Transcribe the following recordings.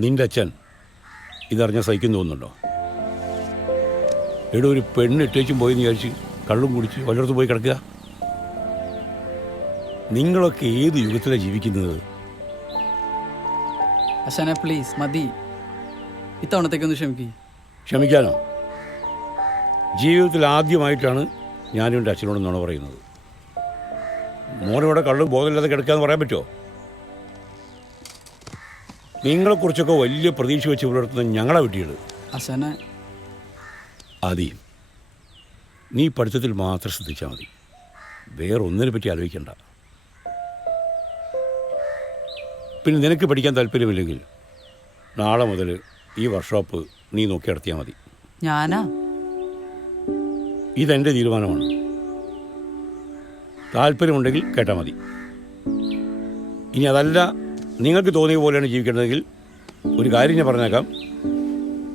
നിന്റെ അച്ഛൻ ഇതറിഞ്ഞ സഹിക്കുന്നു തോന്നുന്നുണ്ടോ? എവിടെ ഒരു പെണ്ണ് ഇട്ടേച്ചും പോയെന്ന് വിചാരിച്ച് കള്ളും കുടിച്ച് വല്ലയിടത്ത് പോയി കിടക്കുക? നിങ്ങളൊക്കെ ഏത് യുഗത്തിലാണ് ജീവിക്കുന്നത്? അച്ഛനെ പ്ലീസ് മതി, ഇത്തവണത്തേക്കൊന്ന് ക്ഷമിക്കാനോ? ജീവിതത്തിൽ ആദ്യമായിട്ടാണ് ഞാനും എൻ്റെ അച്ഛനോട് നുണ പറയുന്നത്. മോനിവിടെ കള്ളും ബോധമില്ലാതെ കിടക്കാന്ന് പറയാൻ പറ്റുമോ? നിങ്ങളെക്കുറിച്ചൊക്കെ വലിയ പ്രതീക്ഷ വെച്ച് പുലർത്തുന്ന ഞങ്ങളെ വിട്ടിയത്. അച്ഛനെ ആദി, നീ പഠിത്തത്തിൽ മാത്രം ശ്രദ്ധിച്ചാൽ മതി, വേറെ ഒന്നിനെ പറ്റി ആലോചിക്കണ്ട. പിന്നെ നിനക്ക് പഠിക്കാൻ താല്പര്യമില്ലെങ്കിൽ നാളെ മുതൽ ഈ വർക്ക്ഷോപ്പ് നീ നോക്കി നടത്തിയാൽ മതി. ഞാനാ? ഇതെൻ്റെ തീരുമാനമാണ്. താല്പര്യമുണ്ടെങ്കിൽ കേട്ടാൽ മതി. ഇനി അതല്ല, നിങ്ങൾക്ക് തോന്നിയ പോലെയാണ് ജീവിക്കേണ്ടതെങ്കിൽ ഒരു കാര്യം ഞാൻ പറഞ്ഞേക്കാം,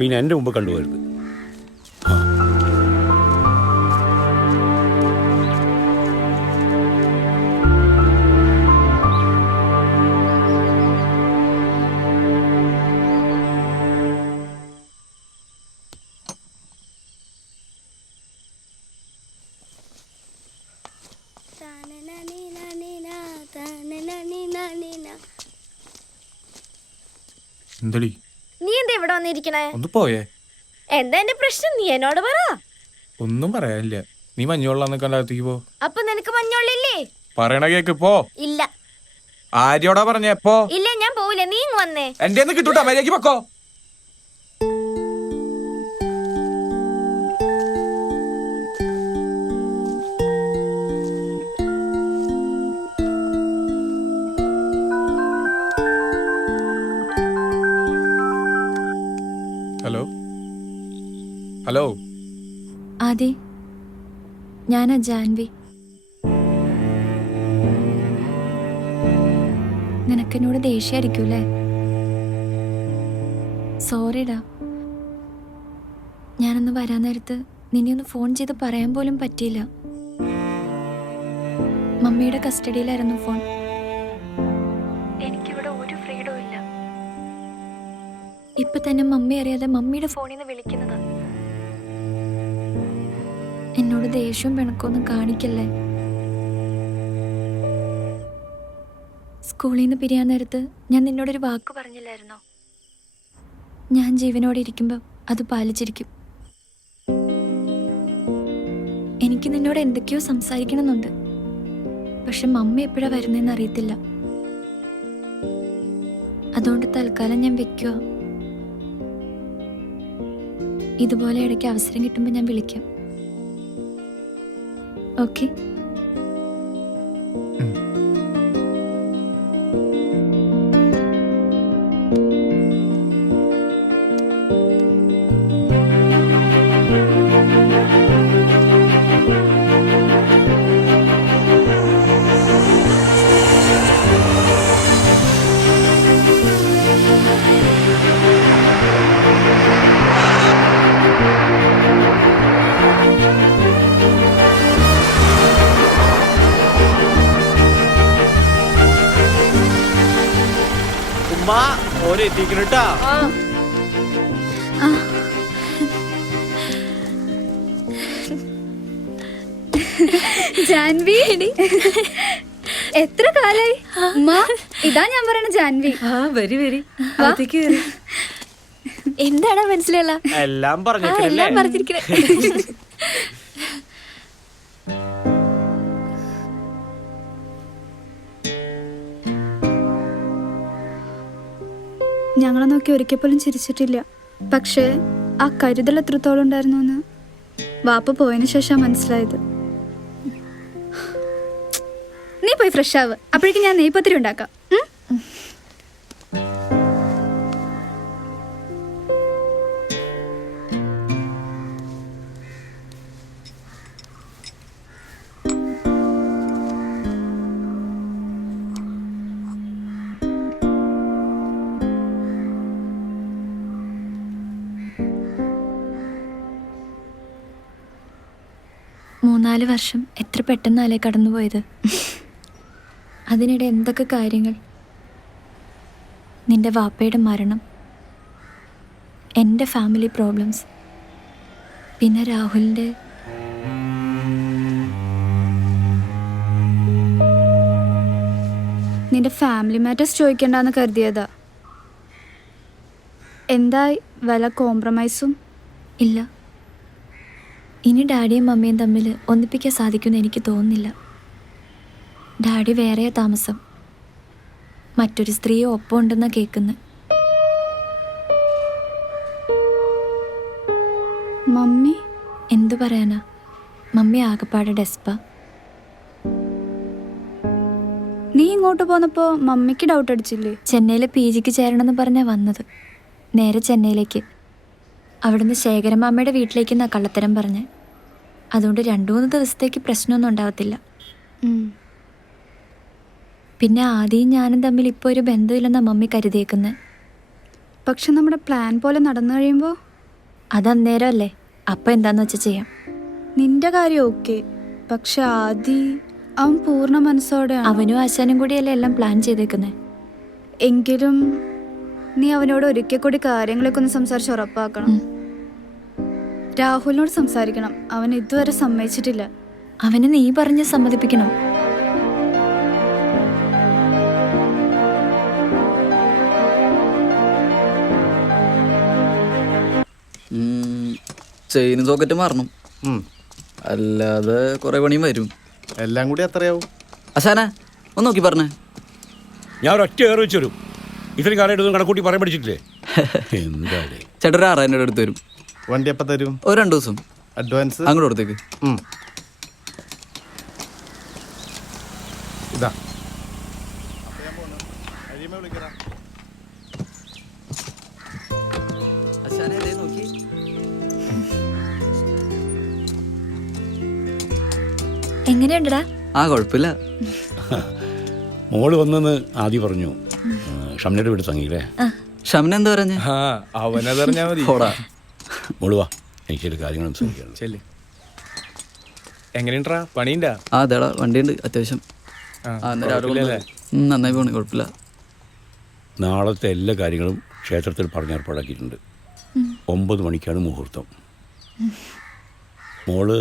പിന്നെ എൻ്റെ മുമ്പ് കണ്ടുപോകരുത്. എന്തടി നീ എന്താ ഇവിടെ വന്നിരിക്കണേ? ഒന്ന് പോയേ. എന്താ എന്റെ പ്രശ്നം? നീ എന്നോട് പറ. ഒന്നും പറയാനില്ല. നീ മഞ്ഞോളാന്ന് കണ്ടാകത്തേക്ക് പോ. അപ്പൊ നിനക്ക് മഞ്ഞോളില്ലേ? പറയണ കേക്ക് പോ. ഇല്ല. ആര്യോടാ പറഞ്ഞ എപ്പോ? ഇല്ല, ഞാൻ പോവില്ല. നീ ഇങ്ങ് വന്നേ. എന്റെ കിട്ടൂട്ടാ, മര്യാദക്ക് പൊക്കോ. ഹലോ ഹലോ ആദി, ഞാനാ ജാൻവി. നിനക്കെന്നോട് ദേഷ്യായിരിക്കൂലേ? സോറിടാ, ഞാനൊന്ന് വരാൻ നേരത്ത് നിന്നെ ഒന്ന് ഫോൺ ചെയ്ത് പറയാൻ പോലും പറ്റിയില്ല. മമ്മിയുടെ കസ്റ്റഡിയിലായിരുന്നു ഫോൺ. എനിക്കിവിടെ ഒരു ഫ്രീഡവും ഇല്ല. ഇപ്പൊ തന്നെ മമ്മി അറിയാതെ മമ്മിയുടെ ഫോണിൽ നിന്ന് വിളിക്കുന്നത്. എന്നോട് ദേഷ്യവും പിണക്കമൊന്നും കാണിക്കല്ലേ. സ്കൂളിൽ നിന്ന് പിരിയാൻ നേരത്ത് ഞാൻ നിന്നോടൊരു വാക്ക് പറഞ്ഞില്ലായിരുന്നോ? ഞാൻ ജീവനോടെ ഇരിക്കുമ്പോൾ അത് പാലിച്ചിരിക്കും. എനിക്ക് നിന്നോട് എന്തൊക്കെയോ സംസാരിക്കണമെന്നുണ്ട്, പക്ഷെ മമ്മി എപ്പോഴാ വരുന്നതെന്ന് അറിയത്തില്ല. അതുകൊണ്ട് തൽക്കാലം ഞാൻ വെക്കുക. ഇതുപോലെ ഇടയ്ക്ക് അവസരം കിട്ടുമ്പോൾ ഞാൻ വിളിക്കാം. ഓക്കെ? ജാൻവി, എത്ര കാലായി? ഇതാ ഞാൻ പറയണ ജാൻവി. എന്താണ് മനസ്സിലായില്ല? എല്ലാം പറഞ്ഞിരിക്കണേ. ഞങ്ങളെ നോക്കി ഒരിക്കൽ പോലും ചിരിച്ചിട്ടില്ല. പക്ഷേ ആ കരുതൽ എത്രത്തോളം ഉണ്ടായിരുന്നു എന്ന് വാപ്പ പോയതിനു ശേഷം മനസ്സിലായത്. നീ പോയി ഫ്രഷ് ആവ്, അപ്പോഴേക്കും ഞാൻ നെയ്പത്തിരി ഉണ്ടാക്കാം. മൂന്നാല് വർഷം എത്ര പെട്ടെന്നല്ലേ കടന്നുപോയത്. അതിനിടെ എന്തൊക്കെ കാര്യങ്ങൾ. നിന്റെ വാപ്പയുടെ മരണം, എൻ്റെ ഫാമിലി പ്രോബ്ലംസ്, പിന്നെ രാഹുലിൻ്റെ നിന്റെ ഫാമിലി മാറ്റേഴ്സ് ചോദിക്കണ്ടെന്ന് കരുതിയതാ. എന്തായി വല്ല കോംപ്രമൈസും? ഇല്ല. ഇനി ഡാഡിയും മമ്മിയും തമ്മിൽ ഒന്നിപ്പിക്കാൻ സാധിക്കുമെന്ന് എനിക്ക് തോന്നുന്നില്ല. ഡാഡി വേറെയാ താമസം, മറ്റൊരു സ്ത്രീയെ ഒപ്പം ഉണ്ടെന്നാണ് കേൾക്കുന്നത്. മമ്മി എന്തു പറയാനാ, മമ്മി ആകെപ്പാടെ ഡെസ്പ. നീ ഇങ്ങോട്ട് പോന്നപ്പോൾ മമ്മിക്ക് ഡൗട്ട് അടിച്ചില്ലേ? ചെന്നൈയിൽ PGക്ക് ചേരണമെന്ന് പറഞ്ഞാൽ വന്നത്. നേരെ ചെന്നൈയിലേക്ക്. അവിടുന്ന് ശേഖരമാമ്മയുടെ വീട്ടിലേക്ക് എന്നാ കള്ളത്തരം പറഞ്ഞ്. അതുകൊണ്ട് 2-3 ദിവസത്തേക്ക് പ്രശ്നമൊന്നും ഉണ്ടാവത്തില്ല. പിന്നെ ആദ്യം ഞാനും തമ്മിൽ ഇപ്പോൾ ഒരു ബന്ധമില്ലെന്നാണ് മമ്മി കരുതിയേക്കുന്നത്. പക്ഷെ നമ്മുടെ പ്ലാൻ പോലെ നടന്നു കഴിയുമ്പോൾ അതന്നേരം അല്ലേ, അപ്പം എന്താന്ന് വെച്ചാൽ ചെയ്യാം. നിന്റെ കാര്യം ഓക്കെ, പക്ഷെ ആദ്യം അവൻ പൂർണ്ണ മനസ്സോടെ അവനും ആശാനും കൂടിയല്ലേ എല്ലാം പ്ലാൻ ചെയ്തേക്കുന്നത്. എങ്കിലും നീ അവനോട് ഒരിക്കൽ കൂടി കാര്യങ്ങളൊക്കെ ഒന്ന് സംസാരിച്ച് ഉറപ്പാക്കണം. രാഹുലിനോട് സംസാരിക്കണം, അവൻ ഇതുവരെ സമ്മതിച്ചിട്ടില്ല. അവന് നീ പറഞ്ഞ് സമ്മതിപ്പിക്കണം. ചെയിൻ സോക്കറ്റ് മാറണം, അല്ലാതെ കുറെ പണിയും വരും. എല്ലാം കൂടി എത്രയാവും? അശാന ഒന്ന് നോക്കി പറഞ്ഞേ. ഞാൻ ഒരൊറ്റ ഏറ് വെച്ച് തരും. ഇത്രയും കാലമായിട്ട് കണക്കൂട്ടി പറയാൻ പഠിച്ചിട്ടില്ലേ? എന്താ ചേട്ടാ ഒരു 6,000 രൂപ എടുത്ത് തരും. വണ്ടി എപ്പോൾ തരും? ഒരു 2 ദിവസം അഡ്വാൻസ് അങ്ങോട്ട് കൊടുത്തേക്ക്. ഇതാ അശാനെ ദേ നോക്കി. എങ്ങനെയുണ്ടടാ? ആ കുഴപ്പമില്ല. മോള് വന്നെന്ന് ആദ്യം പറഞ്ഞു. ഷംനയുടെ വീട് തങ്ങിയില്ലേ? ഷംന എന്താ പറഞ്ഞേ? ആ അവനതറിഞ്ഞാ മതി. പോടാ. മോള് വാ, എനിക്ക് ചില കാര്യങ്ങൾ സംസാരിക്കണം. ചെല്ല്. എങ്ങനെയുണ്ടാ പണിയുണ്ടാ? ആ അതെടാ വണ്ടിയുണ്ട് അത്യാവശ്യം. കുഴപ്പമില്ലല്ലേ? നന്നായി പോണേ, കുഴപ്പമില്ല. നാളത്തെ എല്ലാ കാര്യങ്ങളും ക്ഷേത്രത്തിൽ പറഞ്ഞ് ഏർപ്പാടാക്കിയിട്ടുണ്ട്. 9 മണിക്കാണ് മുഹൂർത്തം. മോള്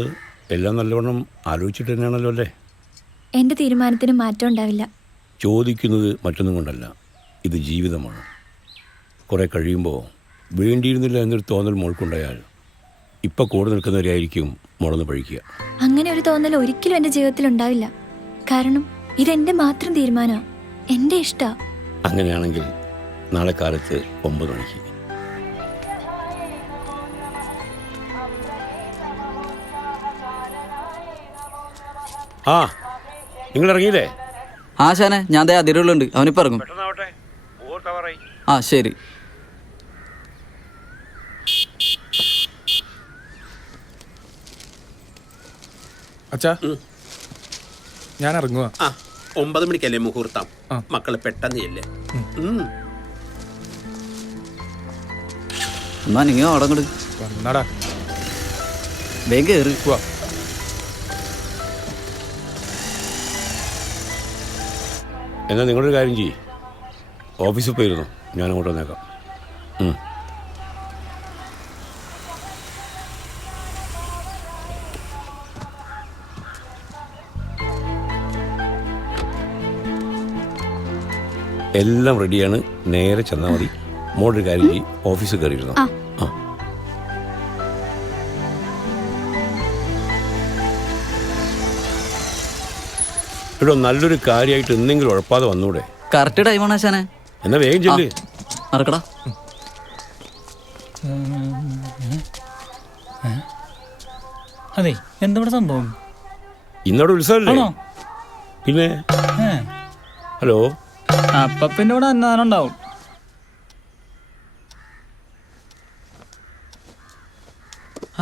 എല്ലാം നല്ലവണ്ണം ആലോചിച്ചിട്ട് തന്നെയാണല്ലോ അല്ലേ? എൻ്റെ തീരുമാനത്തിന് മാറ്റം ഉണ്ടാവില്ല. ചോദിക്കുന്നത് മറ്റൊന്നും കൊണ്ടല്ല, ഇത് ജീവിതമാണ്. കുറേ കഴിയുമ്പോൾ വേണ്ടിയിരുന്നില്ല എന്നൊരു തോന്നൽ മോൾക്കുണ്ടായാൽ ഇപ്പം കൂടെ നിൽക്കുന്നവരെയായിരിക്കും മോളൊന്ന് പഴിക്കുക. അങ്ങനെ ഒരു തോന്നൽ ഒരിക്കലും എൻ്റെ ജീവിതത്തിൽ ഉണ്ടാവില്ല. കാരണം ഇതെൻ്റെ മാത്രം തീരുമാനമാണ്, എൻ്റെ ഇഷ്ടമാണ്. അങ്ങനെയാണെങ്കിൽ നാളെ കാലത്ത് 9 മണിക്ക്. ആ നിങ്ങൾ ഇറങ്ങിയില്ലേ? ആ ശാനെ ഞാൻ ദേ അതിരുള്ളുണ്ട്, അവനിപ്പോൾ ഇറങ്ങും. ആ ശരി. അച്ഛാ ഞാൻ ഇറങ്ങുക. 9 മണിക്കല്ലേ മുഹൂർത്തം? മക്കള് പെട്ടെന്ന് ചെല്ലേ. എന്നാ നിങ്ങൾ അവിടെ അങ്ങോട്ട് വന്നടാ. വേഗം കയറി. എന്നാൽ നിങ്ങളൊരു കാര്യം ചെയ്യ്, ഓഫീസിൽ പോയിരുന്നു, ഞാൻ അങ്ങോട്ട് വന്നേക്കാം. എല്ലാം റെഡിയാണ്, നേരെ ചെന്നാൽ മതി. മോളൊരു കാര്യം ചെയ്യ്, ഓഫീസിൽ കയറിയിരുന്നു. ഇവിടെ നല്ലൊരു കാര്യമായിട്ട് എന്തെങ്കിലും ഉഴപ്പാതെ വന്നൂടെ? കറക്റ്റ് ടൈമാണ് ആശാനെ. എന്നാ വേഗം ചെല്ല്. നടക്കടാ. അതെ എന്താ സംഭവം? ഇന്നോട് ഉത്സവല്ലേ? പിന്നെ ഹലോ, അപ്പൊ പിന്നെ ഇവിടെ അന്നദാനം ഉണ്ടാവും.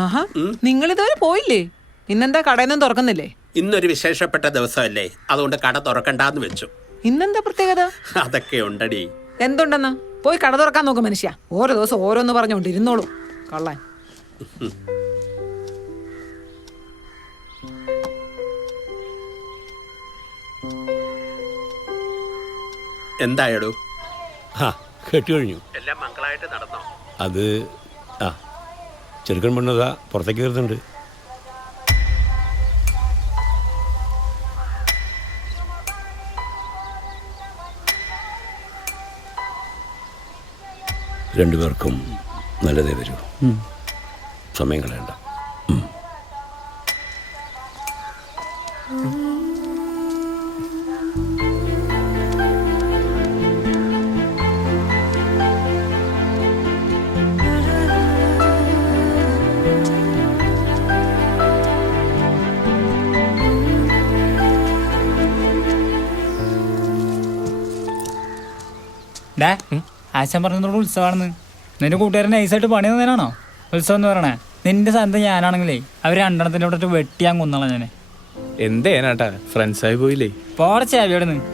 ആഹാ, നിങ്ങളിതുവരെ പോയില്ലേ? ഇന്നെന്താ കടയൊന്നും തുറക്കുന്നില്ലേ? ഇന്നൊരു വിശേഷപ്പെട്ട ദിവസമല്ലേ, അതുകൊണ്ട് കട തുറക്കണ്ടെന്ന് വെച്ചു. ഇന്നെന്താ പ്രത്യേകത? അതൊക്കെ ഉണ്ടടി. എന്തുണ്ടെന്ന്? പോയി കട തുറക്കാൻ നോക്കും മനുഷ്യ. ഓരോ ദിവസം ഓരോന്ന് പറഞ്ഞോണ്ട് ഇരുന്നോളൂ കള്ളൻ. എന്തായടോ? കേട്ടു കഴിഞ്ഞു. എല്ലാം മംഗളായിട്ട് നടന്നോ? അത് ആ ചെറുക്കൻ പെണ്ണതാ പുറത്തേക്ക് കയറുന്നുണ്ട്. രണ്ടുപേർക്കും നല്ലതേ വരൂ. സമയം കളയണ്ട. ഡാ ആശാൻ പറഞ്ഞതോട് ഉത്സവമാണെന്ന്. നിന്റെ കൂട്ടുകാരൻ നൈസായിട്ട് പണി തന്നേനാണോ ഉത്സവം എന്ന് പറയണേ? നിന്റെ സ്ഥലത്ത് ഞാനാണെങ്കിലേ അവർ രണ്ടെണ്ണത്തിൻ്റെ ഇവിടെ വെട്ടിയാൻ കൊന്നോളാം ഞാൻ. എന്തേനാട്ടാ ഫ്രണ്ട്സായി പോയില്ലേ? പോടെ ചാവിയോടെ നിന്ന്